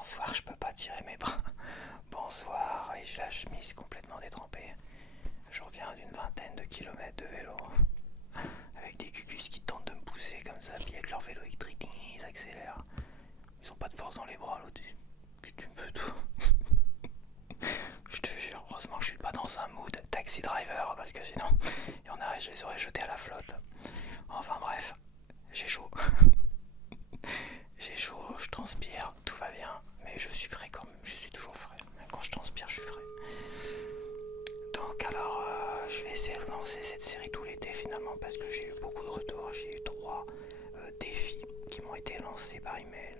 Bonsoir, je peux pas tirer mes bras. Bonsoir, et j'ai la chemise complètement détrempée. Je reviens d'une vingtaine de kilomètres de vélo. Avec des cucus qui tentent de me pousser comme ça, puis avec leur vélo électrique, ils accélèrent. Ils ont pas de force dans les bras, l'autre. Tu me peux tout. Je te jure, heureusement que je suis pas dans un mood taxi driver, parce que sinon, il y en a, je les aurais jetés à la flotte. Enfin bref, j'ai chaud. J'ai chaud, je transpire, tout va bien, mais je suis frais quand même, je suis toujours frais. Même quand je transpire, je suis frais. Donc alors, je vais essayer de lancer cette série tout l'été finalement, parce que j'ai eu beaucoup de retours. J'ai eu 3 défis qui m'ont été lancés par email.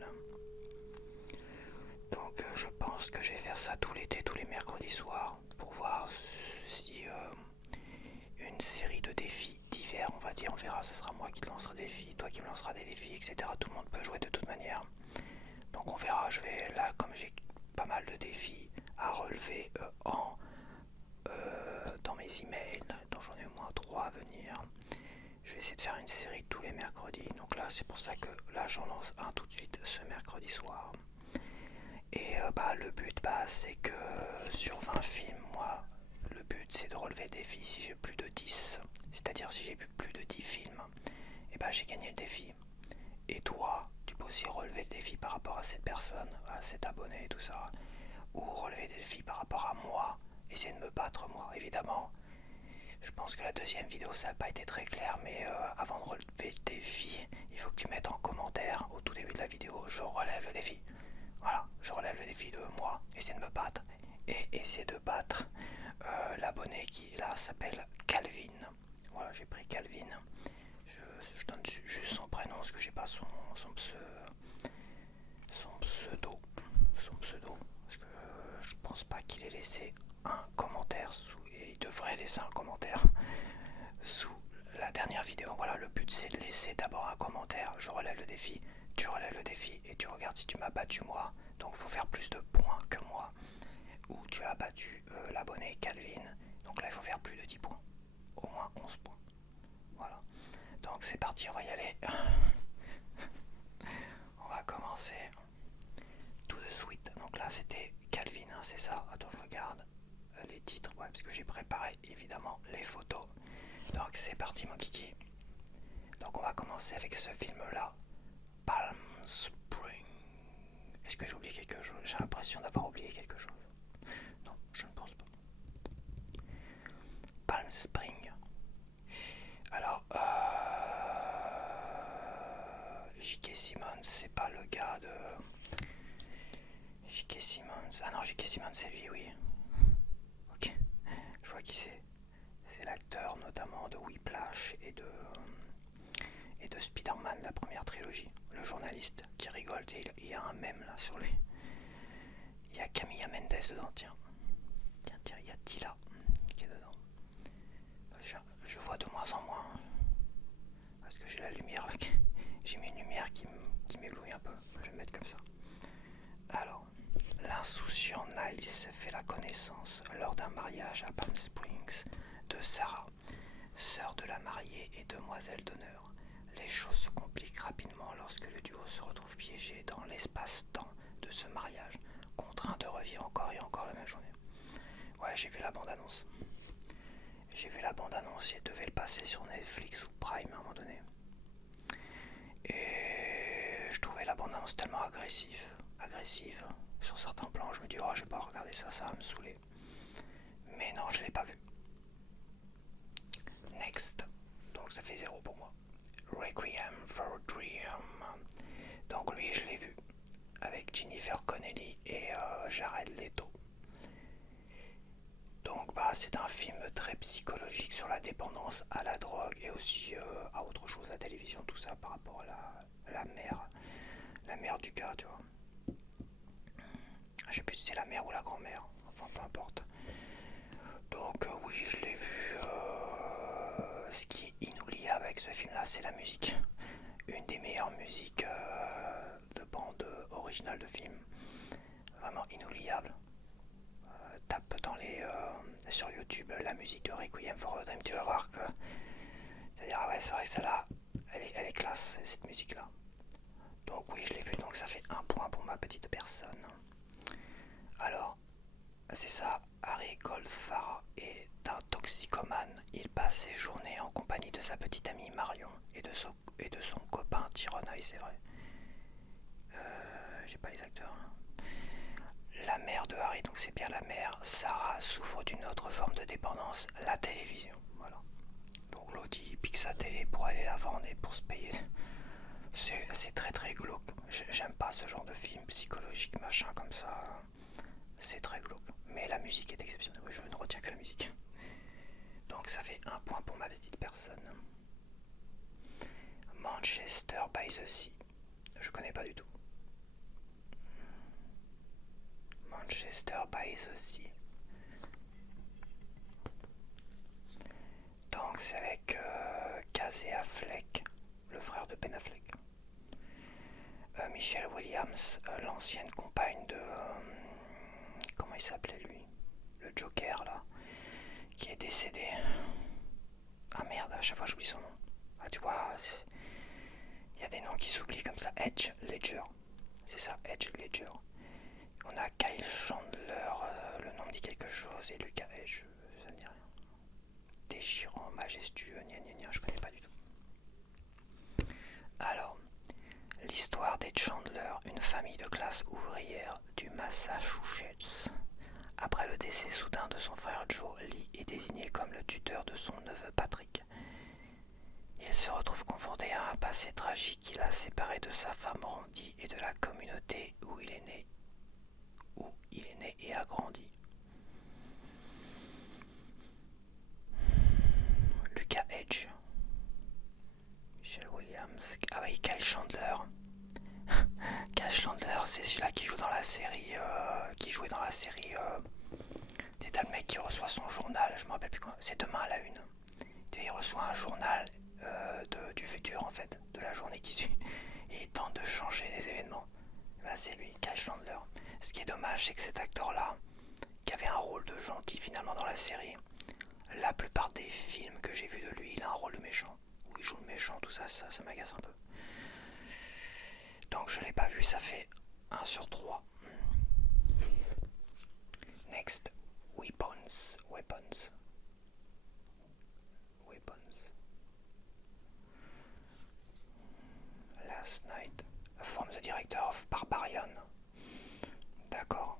Donc je pense que je vais faire ça tout l'été, tous les mercredis soirs, pour voir si une série de défis divers, on va dire, on verra, ce sera moi qui te lancera des défis, toi qui me lancera des défis, etc. Tout le monde peut jouer de toute manière. Donc on verra, je vais là, comme j'ai pas mal de défis à relever dans mes emails, dont j'en ai au moins 3 à venir, je vais essayer de faire une série tous les mercredis. Donc là, c'est pour ça que là, j'en lance un tout de suite ce mercredi soir. Et le but, c'est que sur 20 films, moi, le but, c'est de relever le défi si j'ai plus de 10. C'est-à-dire si j'ai vu plus de 10 films, et j'ai gagné le défi. Et toi, tu peux aussi relever le défi par rapport à cette personne, à cet abonné et tout ça. Ou relever des défis par rapport à moi, essayer de me battre moi, évidemment. Je pense que la deuxième vidéo, ça n'a pas été très clair, mais avant de relever le défi, il faut que tu mettes en commentaire, au tout début de la vidéo, je relève le défi. Voilà, je relève le défi de moi, essayer de me battre, et essayer de battre l'abonné qui là s'appelle Calvin. Voilà, j'ai pris Calvin. Je donne juste son prénom parce que j'ai pas son pseudo. Son pseudo. Parce que je pense pas qu'il ait laissé un commentaire sous. Et il devrait laisser un commentaire sous la dernière vidéo. Voilà, le but c'est de laisser d'abord un commentaire. Je relève le défi. Tu relèves le défi et tu regardes si tu m'as battu moi. Donc il faut faire plus de points que moi. Ou tu as battu l'abonné Calvin. Donc là il faut faire plus de 10 points. Au moins 11 points. Voilà. Donc c'est parti, on va y aller. On va commencer tout de suite. Donc là c'était Calvin, hein, c'est ça. Attends, je regarde les titres, ouais, parce que j'ai préparé évidemment les photos. Donc c'est parti mon kiki. Donc on va commencer avec ce film là, Palm Spring. Est-ce que j'ai oublié quelque chose? J'ai l'impression d'avoir oublié quelque chose. Non, je ne pense pas. Palm Spring. Alors, J.K. Simmons, c'est pas le gars de... J.K. Simmons... Ah non, J.K. Simmons, c'est lui, oui. Ok, je vois qui c'est. C'est l'acteur notamment de Whiplash et de Spider-Man, la première trilogie. Le journaliste qui rigole, il y a un mème là sur lui. Il y a Camilla Mendes dedans, tiens. Tiens, il y a Tila qui est dedans. Je vois de moins en moins. Parce que j'ai la lumière là. J'ai mis une lumière qui m'éblouit un peu. Je vais me mettre comme ça. Alors, l'insouciant Niles fait la connaissance lors d'un mariage à Palm Springs de Sarah, sœur de la mariée et demoiselle d'honneur. Les choses se compliquent rapidement lorsque le duo se retrouve piégé dans l'espace-temps de ce mariage, contraint de revivre encore et encore la même journée. Ouais, j'ai vu la bande-annonce. J'ai vu la bande-annonce, il devait le passer sur Netflix ou Prime à un moment donné. Et je trouvais la bande-annonce tellement agressive sur certains plans. Je me dis, oh, je vais pas regarder ça, ça va me saouler. Mais non, je l'ai pas vu. Next. Donc ça fait 0 pour moi. Requiem for a Dream. Donc lui, je l'ai vu avec Jennifer Connelly et Jared Leto. Donc c'est un film très psychologique sur la dépendance à la drogue et aussi à autre chose, la télévision, tout ça par rapport à la mère du gars, tu vois. Je sais plus si c'est la mère ou la grand-mère, enfin peu importe. Donc oui, je l'ai vu. Ce qui est inoubliable avec ce film là, c'est la musique. Une des meilleures musiques de bande originale de film. Vraiment inoubliable. Tape sur YouTube la musique de Requiem for a Dream, tu vas voir que tu vas dire, ah ouais, c'est vrai que celle-là elle est classe, cette musique là. Donc oui, je l'ai vu, donc ça fait 1 point pour ma petite personne. pas les acteurs. La mère de Harry, donc c'est bien la mère, Sarah, souffre d'une autre forme de dépendance, la télévision. Voilà. Donc l'autre il pique sa télé pour aller la vendre et pour se payer. C'est très très glauque. J'aime pas ce genre de film psychologique machin comme ça. C'est très glauque. Mais la musique est exceptionnelle. Oui, je ne retiens que la musique. Donc ça fait un point pour ma petite personne. Manchester by the Sea. Je connais pas du tout. Manchester by the Sea. Donc c'est avec Casey Affleck, le frère de Ben Affleck. Michelle Williams, l'ancienne compagne de... comment il s'appelait lui? Le Joker là, qui est décédé. Ah merde, à chaque fois j'oublie son nom. Ah tu vois, il y a des noms qui s'oublient comme ça. Edge Ledger. C'est ça, Edge Ledger. On a Kyle Chandler, le nom me dit quelque chose, et Lucas Edge, ça me dit rien. Déchirant, majestueux, gna gna gna, je connais pas du tout. Alors, l'histoire des Chandler, une famille de classe ouvrière du Massachusetts. Après le décès soudain de son frère Joe, Lee est désigné comme le tuteur de son neveu Patrick. Il se retrouve confronté à un passé tragique qui l'a séparé de sa femme Randy et de la communauté où il est né et a grandi. Lucas Edge, Michelle Williams, ah oui, Kyle Chandler. Kyle Chandler, c'est celui-là qui joue dans la série, qui jouait dans la série. C'est le mec qui reçoit son journal, je me rappelle plus comment. C'est demain à la une. Il reçoit un journal du futur en fait, de la journée qui suit, et il tente de changer les événements. Là, c'est lui, Kyle Chandler. Ce qui est dommage, c'est que cet acteur-là, qui avait un rôle de gentil finalement dans la série, la plupart des films que j'ai vus de lui, il a un rôle de méchant, où il joue le méchant, tout ça, ça m'agace un peu. Donc je l'ai pas vu, ça fait 1 sur 3. Next, Weapons. Last Night, from the director of Barbarian. D'accord.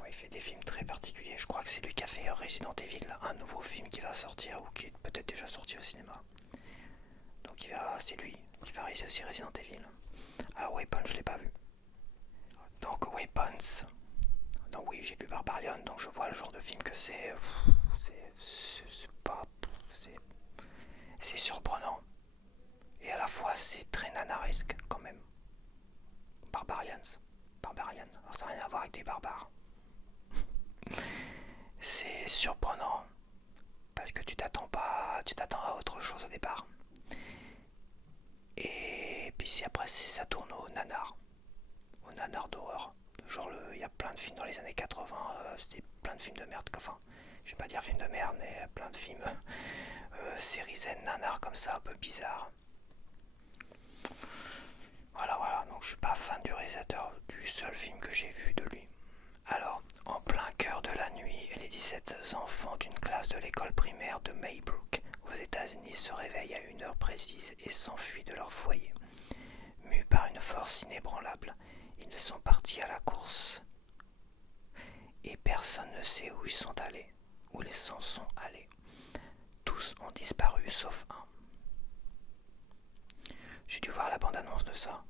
Ouais, il fait des films très particuliers. Je crois que c'est lui qui a fait Resident Evil, un nouveau film qui va sortir ou qui est peut-être déjà sorti au cinéma. Donc c'est lui qui va réaliser aussi Resident Evil. Alors Weapons, je l'ai pas vu. Donc Weapons. Donc oui, j'ai vu Barbarian, donc je vois le genre de film que c'est. C'est pas. C'est surprenant. Et à la fois, c'est très nanaresque quand même. Barbarian. Alors ça n'a rien à voir avec des barbares. C'est surprenant parce que tu t'attends à autre chose au départ. Et puis si après ça tourne au nanar d'horreur. Genre il y a plein de films dans les années 80, c'était plein de films de merde. Enfin, je vais pas dire films de merde, mais plein de films séries zen nanar comme ça, un peu bizarre. Voilà, donc je suis pas fan du réalisateur du seul film que j'ai vu de lui. Alors, en plein cœur de la nuit, les 17 enfants d'une classe de l'école primaire de Maybrook aux États-Unis se réveillent à une heure précise et s'enfuient de leur foyer. Mus par une force inébranlable, ils sont partis à la course. Et personne ne sait où ils sont allés, où ils s'en sont allés. Tous ont disparu sauf un. J'ai dû voir la bande-annonce de ça.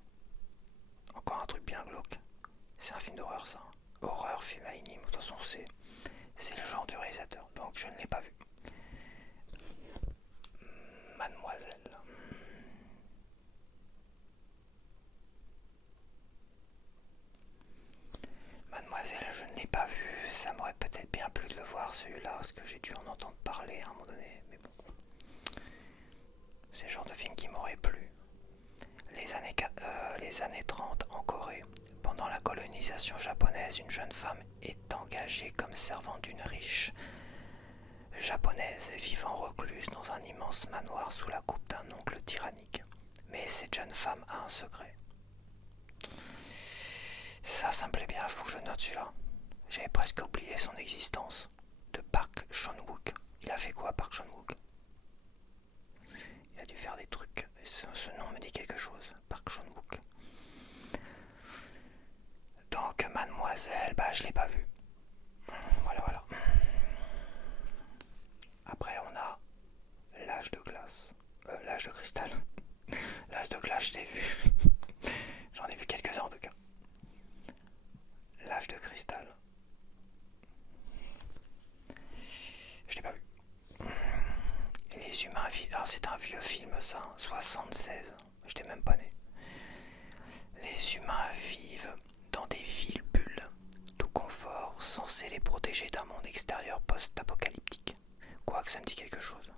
Encore un truc bien glauque. C'est un film d'horreur ça. Horreur, film à anime, de toute façon c'est le genre du réalisateur, donc je ne l'ai pas vu. Mademoiselle. Mademoiselle, je ne l'ai pas vu, ça m'aurait peut-être bien plu de le voir celui-là, parce que j'ai dû en entendre parler à un moment donné, mais bon. C'est le genre de film qui m'aurait plu. Les années 30 en Corée. Pendant la colonisation japonaise, une jeune femme est engagée comme servante d'une riche japonaise vivant recluse dans un immense manoir sous la coupe d'un oncle tyrannique. Mais cette jeune femme a un secret. Ça me plaît bien, il faut que je note celui-là. J'avais presque oublié son existence. De Park Chan-wook. Il a fait quoi, Park Chan-wook? Il a dû faire des trucs. Ce nom me dit quelque chose. Park Chan-wook. ça, 76, j'étais même pas né. Les humains vivent dans des villes bulles, tout confort, censé les protéger d'un monde extérieur post-apocalyptique. Quoique ça me dit quelque chose.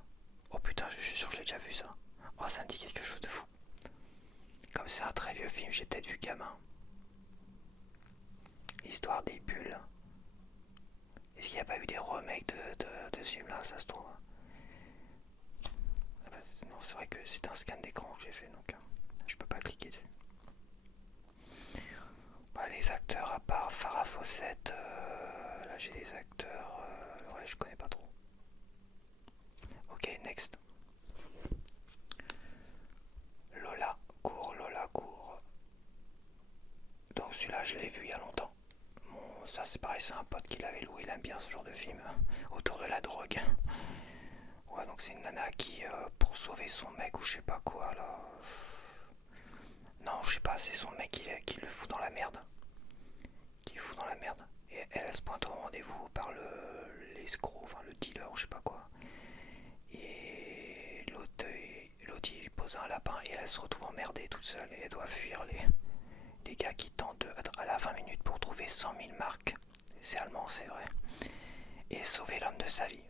Oh putain, je suis sûr que je l'ai déjà vu ça. Oh, ça me dit quelque chose de fou. Comme c'est un très vieux film, j'ai peut-être vu gamin. L'histoire des bulles. Est-ce qu'il n'y a pas eu des remakes de ce film-là, ça se trouve? Ah bah, non, c'est vrai que c'est un scan d'écran que j'ai fait, donc je peux pas cliquer dessus. Bah, les acteurs, à part Farah Fawcett, là j'ai des acteurs, ouais, je connais pas trop. Ok, next. Lola court. Donc celui-là, je l'ai vu il y a longtemps. Bon, ça c'est pareil, c'est un pote qui l'avait loué, il aime bien ce genre de film autour de la drogue. Ouais, donc c'est une nana qui, pour sauver son mec ou je sais pas quoi, là... Non, je sais pas, c'est son mec qui le fout dans la merde. Qui le fout dans la merde. Et elle se pointe au rendez-vous par l'escroc, enfin le dealer ou je sais pas quoi. Et l'autre il lui pose un lapin et elle se retrouve emmerdée toute seule et elle doit fuir les gars qui tentent à la 20 minutes pour trouver 100 000 marques. C'est allemand, c'est vrai. Et sauver l'homme de sa vie.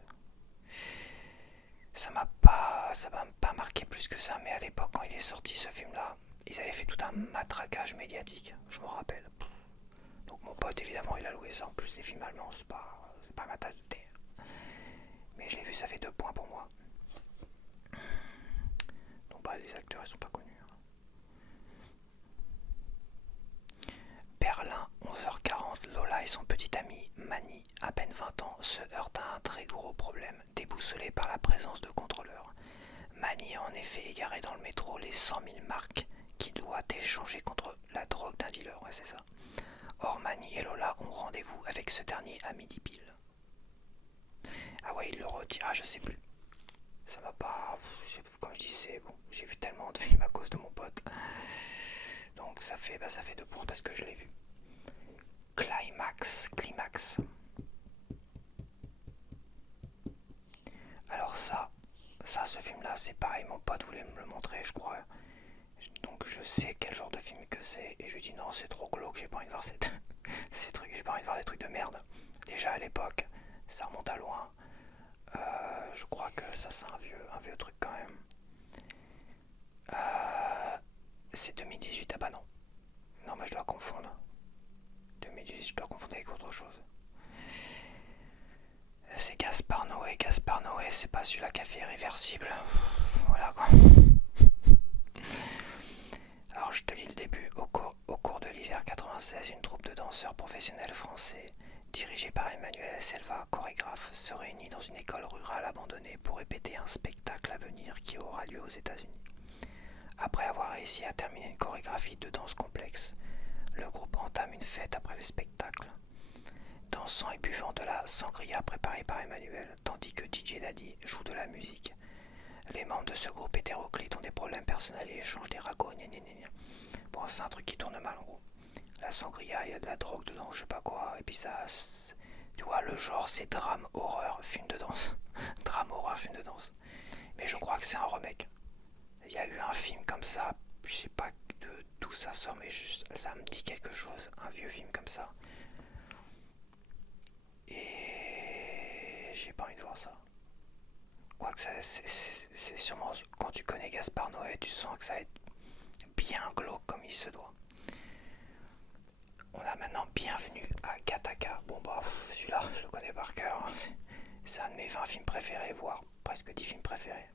Ça m'a pas marqué plus que ça, mais à l'époque quand il est sorti ce film là, ils avaient fait tout un matraquage médiatique, je me rappelle. Donc mon pote évidemment il a loué ça, en plus les films allemands c'est pas ma tasse de thé. Mais je l'ai vu, ça fait 2 points pour moi. Donc bah les acteurs ils sont pas connus. Berlin, 11h40, Lola et son petit ami Mani, à peine 20 ans, se heurtent à un très gros problème, déboussolé par la présence de contrôleurs. Mani a en effet égaré dans le métro les 100 000 marques qu'il doit échanger contre la drogue d'un dealer, ouais c'est ça. Or Mani et Lola ont rendez-vous avec ce dernier à midi pile. Ah ouais, il le retire, ah je sais plus. Ça m'a pas... Comme je disais, bon, j'ai vu tellement de films à cause de mon pote. Donc ça fait 2 points parce que je l'ai vu. Climax. Alors ça, ce film-là, c'est pareil, mon pote voulait me le montrer, je crois. Donc je sais quel genre de film que c'est, et je lui dis non, c'est trop glauque, j'ai pas envie de voir ces trucs, j'ai pas envie de voir des trucs de merde. Déjà à l'époque, ça remonte à loin. Je crois que ça c'est un vieux truc quand même. C'est 2018, ah bah non. Non mais je dois confondre. 2018, je dois confondre avec autre chose. C'est Gaspard Noé, c'est pas celui-là qui a fait Irréversible. Voilà quoi. Alors je te lis le début. Au cours de l'hiver 96, une troupe de danseurs professionnels français, dirigée par Emmanuel Selva, chorégraphe, se réunit dans une école rurale abandonnée pour répéter un spectacle à venir qui aura lieu aux États-Unis. Après avoir réussi à terminer une chorégraphie de danse complexe, le groupe entame une fête après le spectacle, dansant et buvant de la sangria préparée par Emmanuel, tandis que DJ Daddy joue de la musique. Les membres de ce groupe hétéroclite ont des problèmes personnels et échangent des ragots. Bon, c'est un truc qui tourne mal en gros. La sangria, il y a de la drogue dedans, je sais pas quoi, et puis ça... Tu vois, le genre c'est drame, horreur, film de danse. Drame, horreur, film de danse. Mais je crois que c'est un remake. Il y a eu un film comme ça, je sais pas d'où ça sort, mais ça me dit quelque chose. Un vieux film comme ça. Et j'ai pas envie de voir ça. Quoique c'est sûrement... Quand tu connais Gaspard Noé, tu sens que ça va être bien glauque comme il se doit. On a maintenant Bienvenue à Gattaca. Bon bah celui-là je le connais par cœur. C'est un de mes 20 films préférés, voire presque 10 films préférés.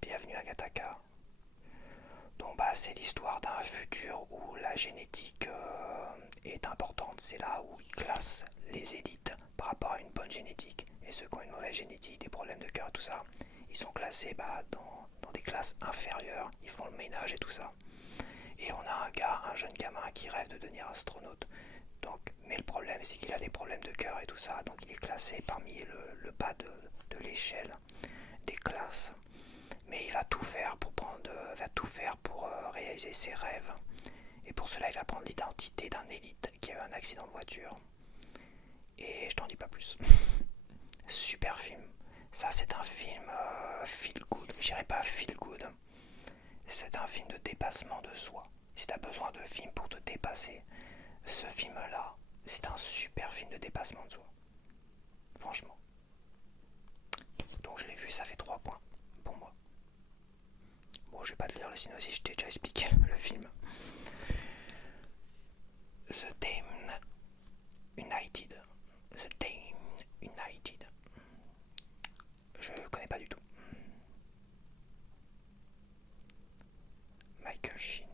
Bienvenue à Gattaca. Donc bah c'est l'histoire d'un futur où la génétique est importante. C'est là où ils classent les élites par rapport à une bonne génétique. Et ceux qui ont une mauvaise génétique, des problèmes de cœur, tout ça, ils sont classés dans des classes inférieures. Ils font le ménage et tout ça. Et on a un jeune gamin qui rêve de devenir astronaute. Donc, mais le problème c'est qu'il a des problèmes de cœur et tout ça, donc il est classé parmi le bas de l'échelle des classes. Mais il va tout faire pour réaliser ses rêves. Et pour cela, il va prendre l'identité d'un élite qui a eu un accident de voiture. Et je t'en dis pas plus. Super film. Ça, c'est un film feel good. Je dirais pas feel good. C'est un film de dépassement de soi. Si t'as besoin de films pour te dépasser, ce film-là, c'est un super film de dépassement de soi. Franchement. Donc je l'ai vu, ça fait 3 points pour moi. Bon, je vais pas te lire le synopsis, je t'ai déjà expliqué le film. The Damned United. The Damned United. Je connais pas du tout. Michael Sheen.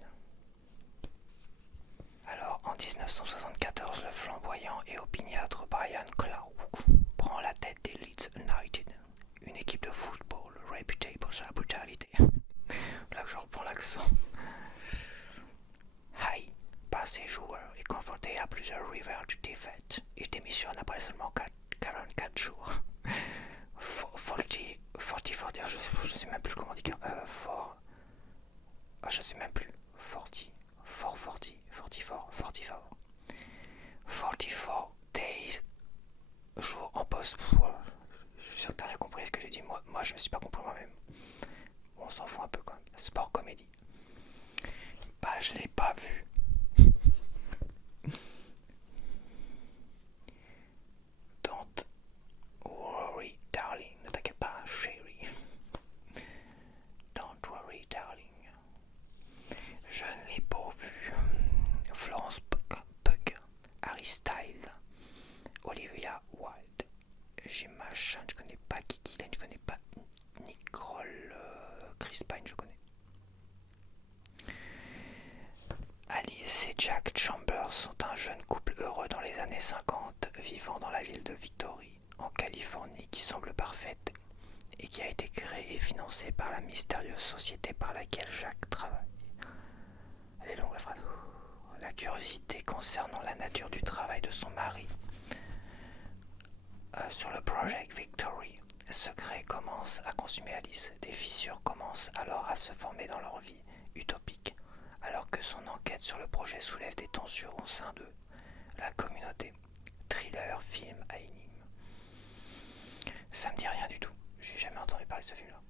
Alors, en 1974, le flamboyant et opiniâtre Brian Clough prend la tête des Leeds United, une équipe de football réputée pour sa brutalité. Là que je reprends l'accent. Hay, par ses joueurs, est confronté à plusieurs rivales de défaite. Il démissionne après seulement 44 jours. Je sais même plus comment dire. Je sais même plus. 44 days. Jours en poste. Je suis sûr que t'as rien compris à ce que j'ai dit. Moi, je me suis pas compris moi-même. Bon, on s'en fout un peu quand même. Sport comédie. Bah, je l'ai pas vu. Don't worry, darling. Ne t'inquiète pas, chérie. Don't worry, darling. Je ne l'ai pas vu. Florence Pugh, Harry Styles, Olivia Wilde, Gemma Chan, je connais pas Kiki Lane, je connais pas Nicole, Chris Pine, je connais. Alice et Jack Chambers sont un jeune couple heureux dans les années 50, vivant dans la ville de Victory, en Californie, qui semble parfaite et qui a été créée et financée par la mystérieuse société par laquelle Jack travaille. Elle est longue la phrase. La curiosité concernant la nature du travail de son mari sur le Project Victory, secret commence à consumer Alice. Des fissures commencent alors à se former dans leur vie utopique, alors que son enquête sur le projet soulève des tensions au sein de la communauté. Thriller, film à énigme. Ça me dit rien du tout. J'ai jamais entendu parler de ce film-là.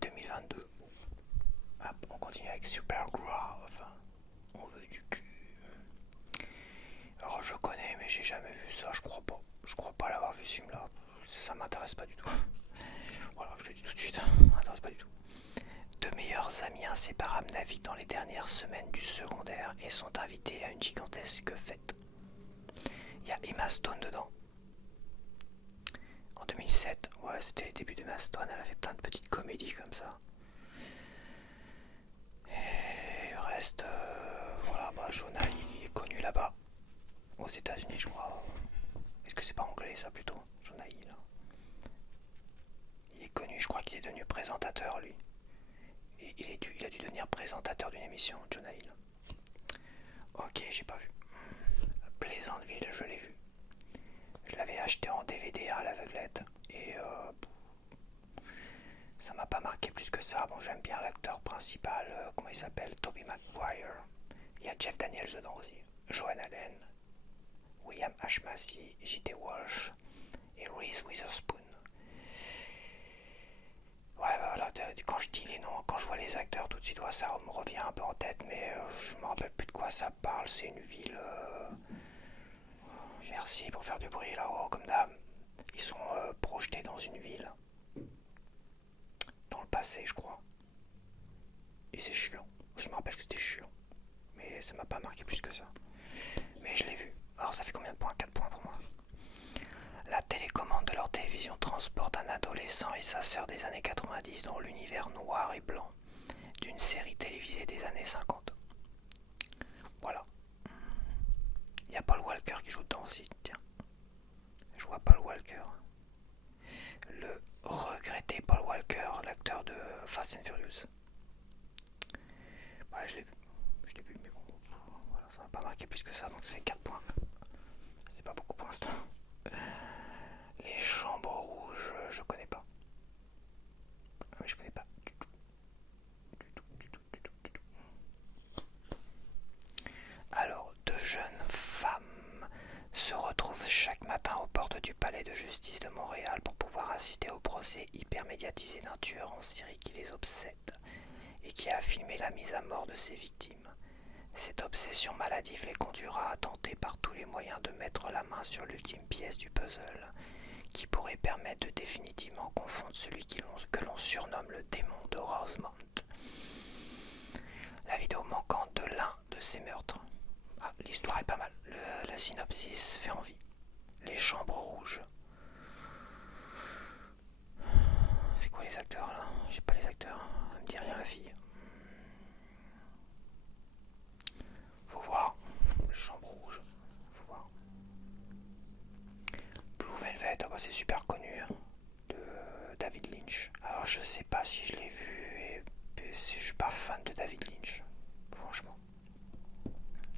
2022. Hop, on continue avec Supergrave. On veut du cul. Alors je connais, mais j'ai jamais vu ça, je crois pas. Je crois pas l'avoir vu ce film-là. Ça m'intéresse pas du tout. Voilà, je le dis tout de suite, ça m'intéresse pas du tout. Deux meilleurs amis inséparables naviguent dans les dernières semaines du secondaire et sont invités à une gigantesque fête. Il y a Emma Stone dedans. En 2007, ouais, c'était les débuts d'Emma Stone, elle a fait plein de petites comédies comme ça. Et le reste, voilà, bah Jonah, il est connu là-bas, aux États-Unis, je crois. Est-ce que c'est pas anglais ça plutôt, Jonah Hill? Il est connu, je crois qu'il est devenu présentateur lui. Il a dû devenir présentateur d'une émission, Jonah Hill. Ok, j'ai pas vu. Pleasantville, je l'ai vu. Je l'avais acheté en DVD à l'aveuglette et ça m'a pas marqué plus que ça. Bon, j'aime bien l'acteur principal, comment il s'appelle, Tobey Maguire. Il y a Jeff Daniels dedans aussi, Joan Allen, William H. Macy, J.T. Walsh et Reese Witherspoon. Ouais, bah voilà, quand je dis les noms, quand je vois les acteurs, tout de suite, ouais, ça me revient un peu en tête, mais je me rappelle plus de quoi ça parle. C'est une ville. Merci pour faire du bruit là-haut, comme d'hab. Ils sont projetés dans une ville. Dans le passé, je crois. Et c'est chiant. Je me rappelle que c'était chiant. Mais ça m'a pas marqué plus que ça. Mais je l'ai vu. Alors ça fait combien de points? 4 points pour moi. La télécommande de leur télévision transporte un adolescent et sa sœur des années 90 dans l'univers noir et blanc d'une série télévisée des années 50. Voilà. Il y a Paul Walker qui joue dedans aussi, tiens. Je vois Paul Walker. Le regretté Paul Walker, l'acteur de Fast and Furious. Ouais, je l'ai vu, mais bon, voilà, ça m'a pas marqué plus que ça, donc ça fait 4 points. C'est pas beaucoup pour l'instant. Les Chambres Rouges, je connais pas. Mais je connais pas du tout. Alors, deux jeunes femmes se retrouvent chaque matin aux portes du palais de justice de Montréal pour pouvoir assister au procès procès hyper médiatisé d'un tueur en série qui les obsède et qui a filmé la mise à mort de ses victimes. Cette obsession maladive les conduira à tenter par tous les moyens de mettre la main sur l'ultime pièce du puzzle, qui pourrait permettre de définitivement confondre celui que l'on surnomme le démon de Rosemont. La vidéo manquante de l'un de ces meurtres. Ah, l'histoire est pas mal. La synopsis fait envie. Les chambres rouges. C'est quoi les acteurs là? J'ai pas les acteurs. Elle me dit rien la fille. Faut voir. Les chambres rouges. Faut voir. Blue Velvet, oh bah c'est super connu. De David Lynch. Alors je sais pas si je l'ai vu et je suis pas fan de David Lynch. Franchement.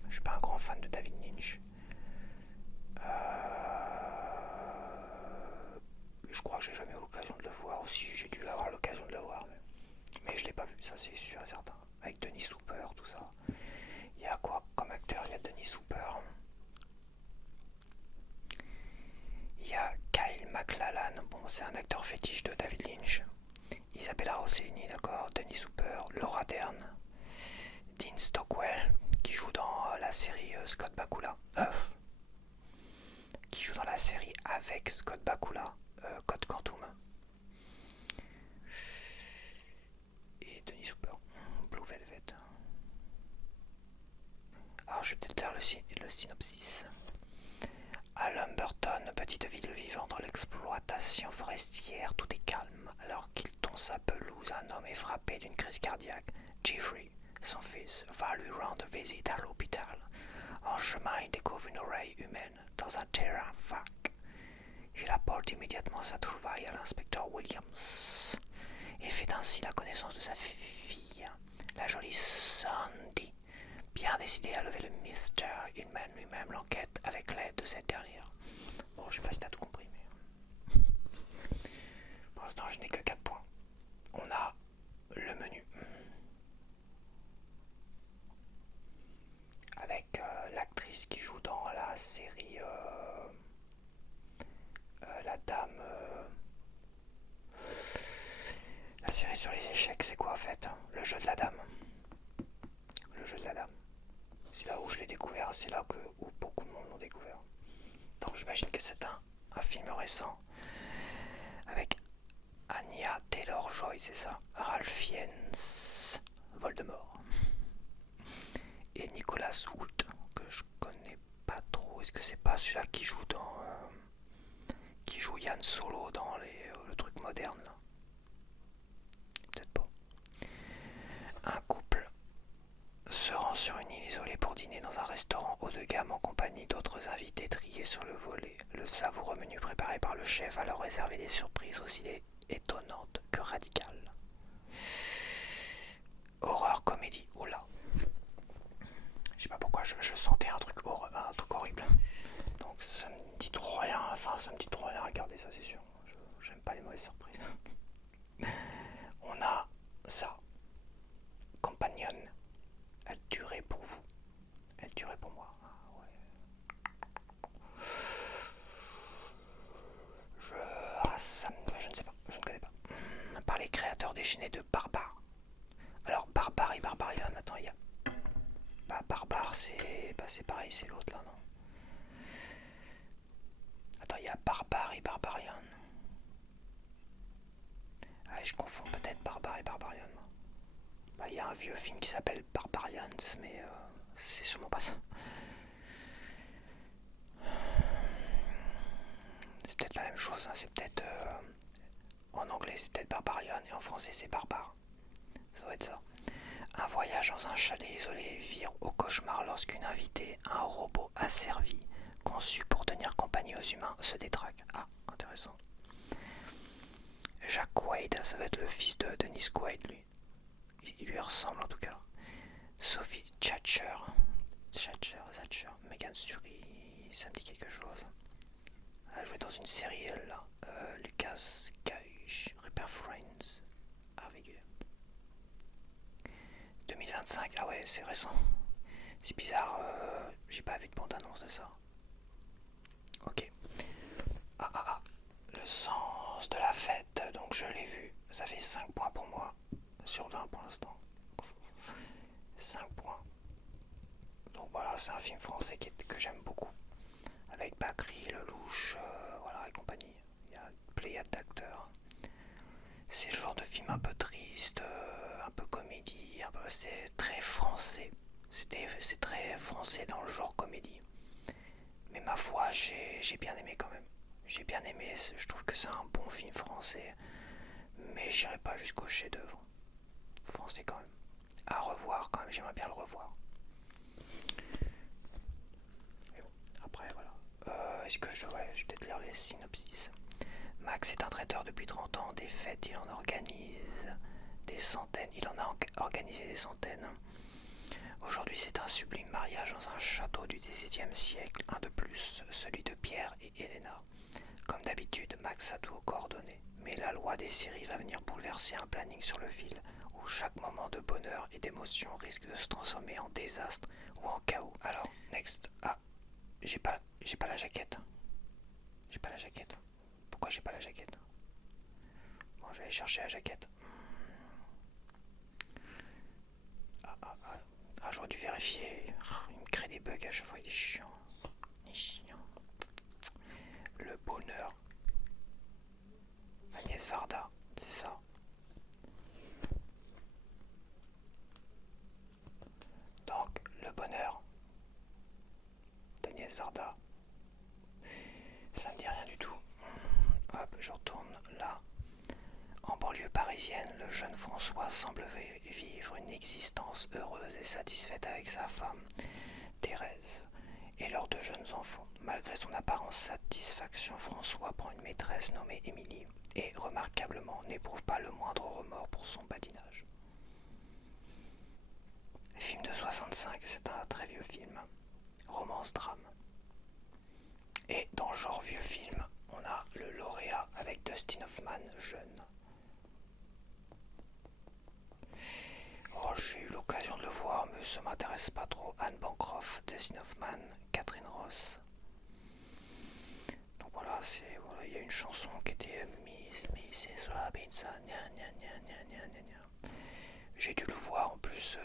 Je suis pas un grand fan de David Lynch. Je crois que j'ai jamais eu l'occasion de le voir, aussi j'ai dû avoir l'occasion de le voir, mais je l'ai pas vu, ça c'est sûr et certain. Avec Denis Hooper, tout ça. Il y a quoi comme acteur? Il y a Denis Hooper. Il y a Kyle MacLachlan, bon c'est un acteur fétiche de David Lynch. Isabella Rossellini, d'accord, Denis Hooper, Laura Dern, Dean Stockwell, qui joue dans la série Scott Bakula. Qui joue dans la série avec Scott Bakula, Code Quantum. Et Denis Hooper, Blue Velvet. Alors je vais peut-être faire le synopsis. À Lumberton, petite ville vivant dans l'exploitation forestière, tout est calme. Alors qu'il tond sa pelouse, un homme est frappé d'une crise cardiaque. Jeffrey, son fils, va lui rendre visite à l'hôpital. En chemin, il découvre une oreille humaine dans un terrain vague. Il apporte immédiatement sa trouvaille à l'inspecteur Williams et fait ainsi la connaissance de sa fille, la jolie Sandy. Bien décidé à lever le mystère, il mène lui-même l'enquête avec l'aide de cette dernière. Bon, je sais pas si t'as tout compris, mais pour l'instant, je n'ai que 4 points. On a le menu avec l'actrice qui joue dans la série La Dame. La série sur les échecs, c'est quoi en fait? Le jeu de la dame. Le jeu de la dame. C'est là où je l'ai découvert, c'est là où beaucoup de monde l'ont découvert. Donc j'imagine que c'est un film récent avec Anya Taylor-Joy, c'est ça, Ralph Fiennes, Voldemort, et Nicolas Hoult, que je connais pas trop. Est-ce que c'est pas celui-là qui joue qui joue Yann Solo dans le truc moderne là? Peut-être pas. Un couple se rend sur une île isolée pour dîner dans un restaurant haut de gamme en compagnie d'autres invités triés sur le volet. Le savoureux menu préparé par le chef va leur réserver des surprises aussi étonnantes que radicales. Horreur comédie, oula. Je sais pas pourquoi je sentais un truc horrible. Donc ça me dit trop rien, à regarder, ça c'est sûr. J'aime pas les mauvaises surprises. On a ça. Compagnon. Elle tuerait pour vous. Elle tuerait pour moi. Ah, ouais. Je ne sais pas. Je ne connais pas. Par les créateurs déchaînés de Barbare. Alors Barbare et Barbarian. Attends, il y a... Barbare c'est pareil, c'est l'autre là, non? Attends, il y a Barbare et Barbarian. Ah, je confonds peut-être Barbare et Barbarian. Il y a un vieux film qui s'appelle Barbarians, mais c'est sûrement pas ça. C'est peut-être la même chose, hein. C'est peut-être... en anglais c'est peut-être Barbarian et en français c'est Barbare. Ça doit être ça. Un voyage dans un chalet isolé vire au cauchemar lorsqu'une invitée, un robot asservi, conçu pour tenir compagnie aux humains, se détraque. Ah, intéressant. Jack Quaid, ça doit être le fils de Dennis Quaid, lui. Il lui ressemble en tout cas. Sophie Thatcher, Megan Suri, ça me dit quelque chose. Elle a joué dans une série, elle là. Lucas Gage, Rupert Friends, Harvey. 2025, ah ouais, c'est récent. C'est bizarre, j'ai pas vu de bande-annonce de ça. Ok. Le sens de la fête, donc je l'ai vu, ça fait 5 points pour moi, sur 20 pour l'instant. 5 points. Donc voilà, c'est un film français que j'aime beaucoup. Avec Bakri, Lelouch, voilà, et compagnie. Il y a une pléiade d'acteurs. C'est le genre de film un peu triste, un peu comédie, c'est très français. C'est très français dans le genre comédie. Mais ma foi, j'ai bien aimé quand même. J'ai bien aimé, je trouve que c'est un bon film français. Mais j'irai pas jusqu'au chef-d'œuvre. Français quand même. À revoir quand même, j'aimerais bien le revoir. Mais bon, après voilà. Est-ce que je vais peut-être lire les synopsis. Max est un traiteur depuis 30 ans. Des fêtes, il en organise des centaines. Il en a organisé des centaines. Aujourd'hui, c'est un sublime mariage dans un château du XVIIe siècle, un de plus, celui de Pierre et Helena. Comme d'habitude, Max a tout coordonné, mais la loi des séries va venir bouleverser un planning sur le fil, où chaque moment de bonheur et d'émotion risque de se transformer en désastre ou en chaos. Alors, next. Ah, j'ai pas la jaquette. J'ai pas la jaquette. Pourquoi j'ai pas la jaquette? Bon, je vais aller chercher la jaquette. Ah, j'aurais dû vérifier. Il me crée des bugs à chaque fois, il est chiant. Il est chiant. Le bonheur. Agnès Varda, c'est ça. Donc, le bonheur d'Agnès Varda. Ça me dit rien du tout. Hop, je retourne là. En banlieue parisienne, le jeune François semble vivre une existence heureuse et satisfaite avec sa femme, Thérèse, et leurs 2 jeunes enfants. Malgré son apparente satisfaction, François prend une maîtresse nommée Émilie et, remarquablement, n'éprouve pas le moindre remords pour son badinage. Film de 65, c'est un très vieux film. Romance-drame. Et dans le genre vieux film, on a le lauréat avec Dustin Hoffman jeune. Oh, j'ai eu l'occasion de le voir, mais ça m'intéresse pas trop. Anne Bancroft, Dustin Hoffman, Catherine Ross. Donc voilà, il y a une chanson qui était Mrs. Robinson. J'ai dû le voir en plus,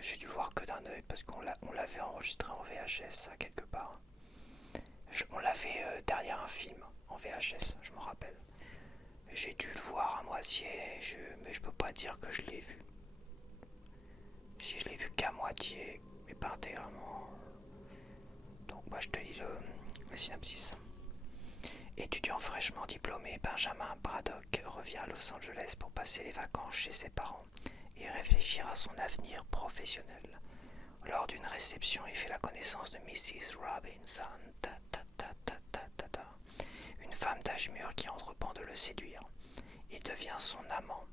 j'ai dû le voir que d'un œil parce qu'on l'avait enregistré en VHS ça, quelque part. On l'avait derrière un film en VHS, je me rappelle. J'ai dû le voir à moitié, mais je peux pas dire que je l'ai vu. Si je l'ai vu qu'à moitié, mais pas intégralement. Donc je te lis le synopsis. Étudiant fraîchement diplômé, Benjamin Braddock revient à Los Angeles pour passer les vacances chez ses parents et réfléchir à son avenir professionnel. Lors d'une réception, il fait la connaissance de Mrs. Robinson, une femme d'âge mûr qui entreprend de le séduire. Il devient son amant.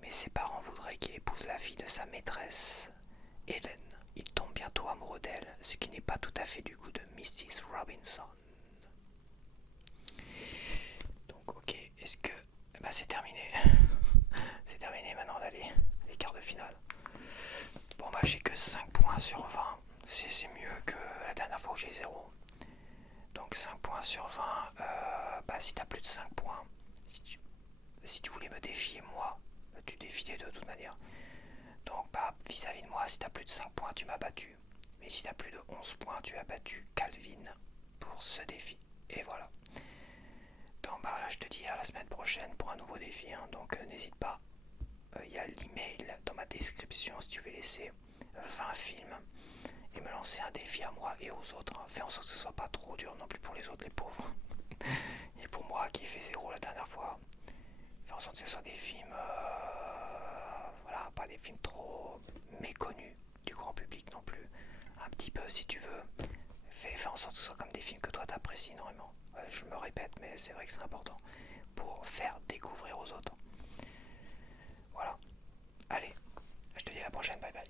Mais ses parents voudraient qu'il épouse la fille de sa maîtresse, Hélène. Il tombe bientôt amoureux d'elle, ce qui n'est pas tout à fait du goût de Mrs. Robinson. Donc ok, est-ce que... c'est terminé. C'est terminé maintenant d'aller les quarts de finale. Bon j'ai que 5 points sur 20. C'est mieux que la dernière fois où j'ai 0. Donc 5 points sur 20. Si t'as plus de 5 points, si tu voulais me défier moi, tu défiais de toute manière. Donc vis-à-vis de moi, si t'as plus de 5 points, tu m'as battu. Mais si t'as plus de 11 points, tu as battu Calvin pour ce défi. Et voilà. Donc là, je te dis à la semaine prochaine pour un nouveau défi. Donc n'hésite pas. Il y a l'email dans ma description si tu veux laisser 20 films et me lancer un défi à moi et aux autres. Fais en sorte que ce soit pas trop dur non plus pour les autres, les pauvres. Et pour moi qui ai fait 0 la dernière fois, fais en sorte que ce soit des films, pas des films trop méconnus du grand public non plus. Un petit peu si tu veux. Fais en sorte que ce soit comme des films que toi t'apprécies énormément. Je me répète, mais c'est vrai que c'est important pour faire découvrir aux autres. Voilà. Allez, je te dis à la prochaine, bye bye.